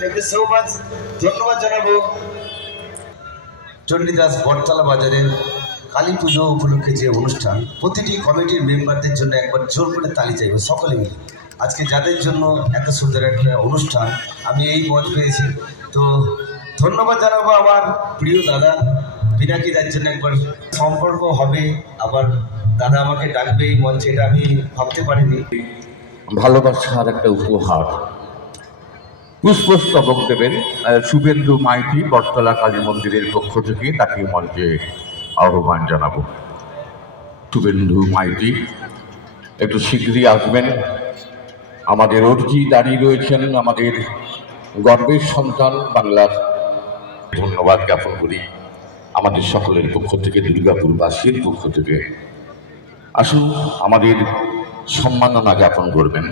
Thank you so much. ধন্যবাদ জানাবো চণ্ডীদাস বটতলা বাজারের কালী পুজো উপলক্ষে যে অনুষ্ঠান, প্রতিটি কমিটির মেম্বারদের জন্য একবার জোর করে তালি চাইব সকলে মিলে। আজকে যাদের জন্য এত সুন্দর একটা অনুষ্ঠান আমি এই মত পেয়েছি, তো ধন্যবাদ জানাবো আমার প্রিয় দাদা পিনাকিদার জন্য। একবার সম্পর্ক হবে, আবার দাদা আমাকে ডাকবে এই মঞ্চে, এটা আমি ভাবতে পারিনি। ভালোবাসার একটা উপহার পুষ্পস্তবক দেবেন শুভেন্দু মাইতি বটতলা কালী মন্দিরের পক্ষ থেকে, তাকে মঞ্চে আহ্বান জানাবো। শুভেন্দু মাইতি একটু শীঘ্রই আসবেন। আমাদের অর্জি দাঁড়িয়ে রয়েছেন, আমাদের গর্বের সন্তান বাংলার। ধন্যবাদ জ্ঞাপন করি আমাদের সকলের পক্ষ থেকে, দুর্গাপুরবাসীর পক্ষ থেকে। আসুন আমাদের সম্মাননা জ্ঞাপন করবেন,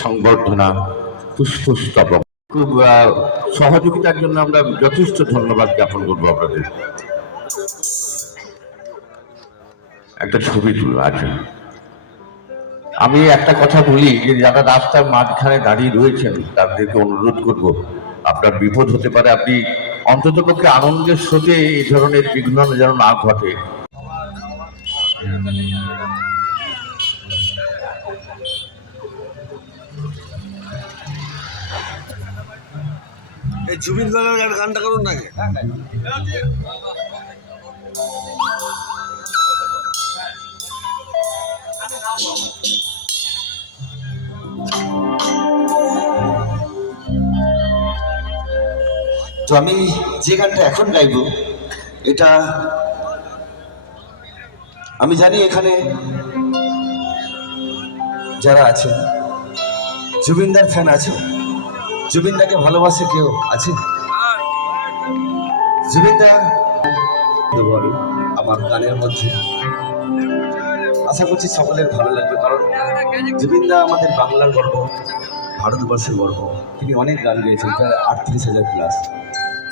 সংবর্ধনা পুষ্পস্তবক। খুব সহযোগিতার জন্য আমরা যথেষ্ট ধন্যবাদ জ্ঞাপন করবো আপনাদের। একটা ছবি তুলে আছে। আমি একটা কথা বলি যে যারা রাস্তার মাঝখানে দাঁড়িয়ে রয়েছেন তাদেরকে অনুরোধ করব, আপনার বিপদ হতে পারে, আপনি অন্ততপক্ষে আনন্দের স্রোতে এই ধরনের বিঘ্ন যেন না ঘটে। এই জুবিন গানের গানটা করুন নাকি? তো আমি যে গানটা এখন গাইব, এটা আমি জানি এখানে যারা আছে জুবিনদার ফ্যান আছে, জুবিনদাকে ভালোবাসে কেউ আছে? জুবিনদা আমার গানের মধ্যে আশা করছি সকলের ভালো লাগবে, কারণ জুবিনদা আমাদের বাংলার গর্ব, ভারতবর্ষের গর্ব। তিনি অনেক গান গেয়েছেন, প্রায় 38,000 প্লাস,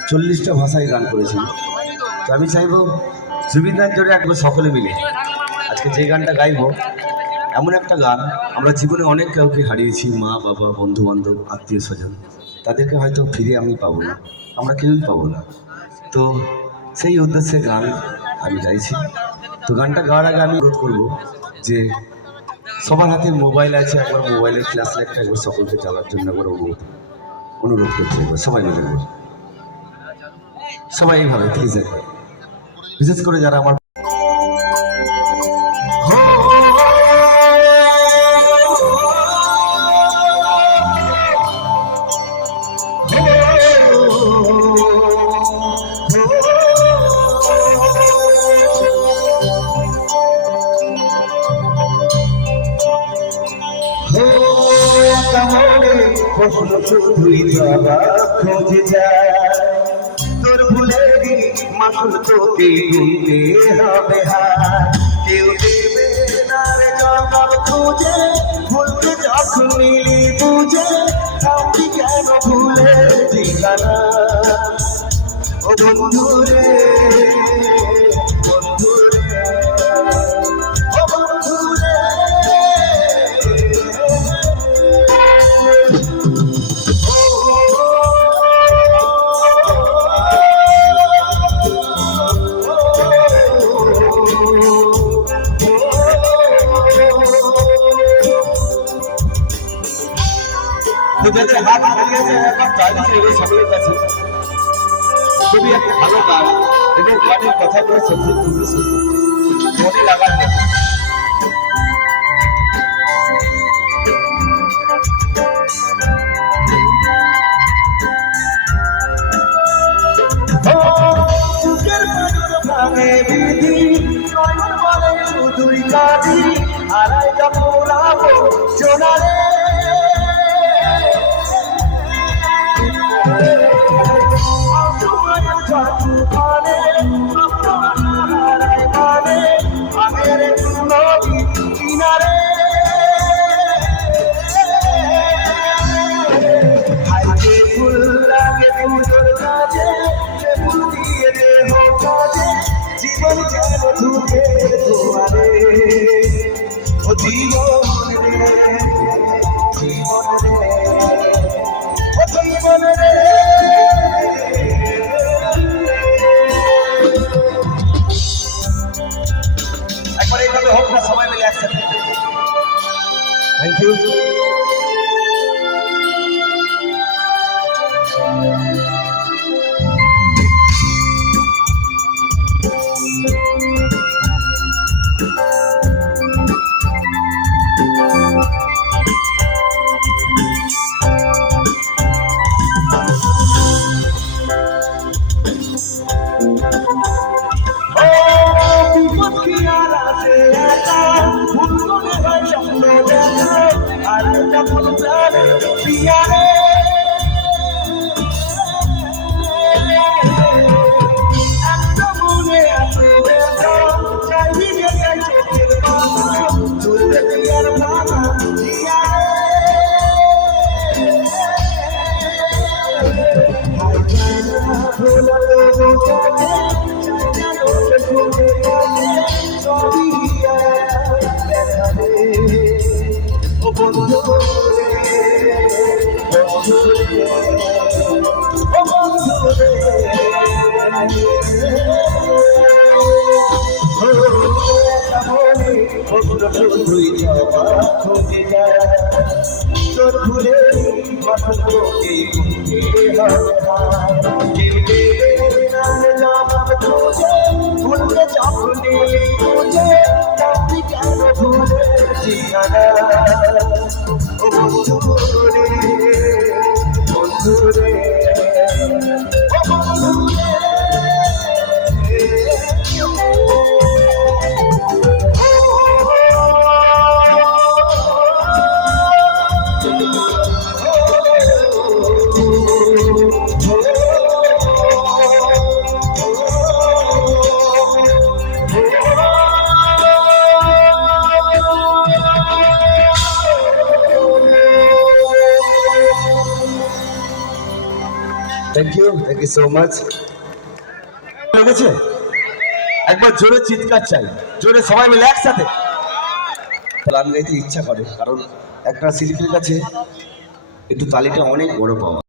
40টা ভাষায় গান করেছেন। তো আমি চাইবো জুবিনদার জন্য একবার সকলে মিলে আজকে যে গানটা গাইব, এমন একটা গান আমরা জীবনে অনেক কাউকে হারিয়েছি, মা বাবা বন্ধু বান্ধব আত্মীয় স্বজন, তাদেরকে হয়তো ফিরে আমি পাবো না, আমরা কেউই পাবো না। তো সেই উদ্দেশ্যে গান আমি গাইছি। তো গানটা গাওয়ার আগে আমি অনুরোধ করবো যে সবার হাতে মোবাইল আছে, একবার মোবাইলের ফ্ল্যাশ লাইটটা একবার সকলকে চালার জন্য একবার অনুরোধ করছি। একবার সবাই মিলে সবাই এইভাবে প্লিজ, একবার বিশেষ করে যারা আমার শুধুই জবাব খোঁজে যায়, তোর ভুলেরই মাসুল তোকে গুনতে হবে হার, কেউ দেবে না রে জবাব খুঁজে, ভুলতে যখন মিলি বুঝে, আমি কেন ভুলে ঠিকানা। ও বন্ধু রে, বন্ধু রে, ও বন্ধু রে, যাতে হাত হারিয়ে যায় এখন চাইলে সকলের কাছে খুবই একটা ভালো গান, এবং গানের কথাগুলো সত্যি খুবই সুন্দর, মনে লাগার মতো। শুধুই কাঁদি হারাই যখন জোনারে, জীবন যেন ধুকে ধোয়ারে, ও জীবন রে, জীবন রে, ও জীবন রে। You. Thank you so much. লেগেছে? একবার জোরে চিৎকার চাই, জোরে সবাই মিলে একসাথে গান গাইতে ইচ্ছা করে, কারণ একটা শিল্পীর কাছে একটু তালিটা অনেক বড় পাওয়া।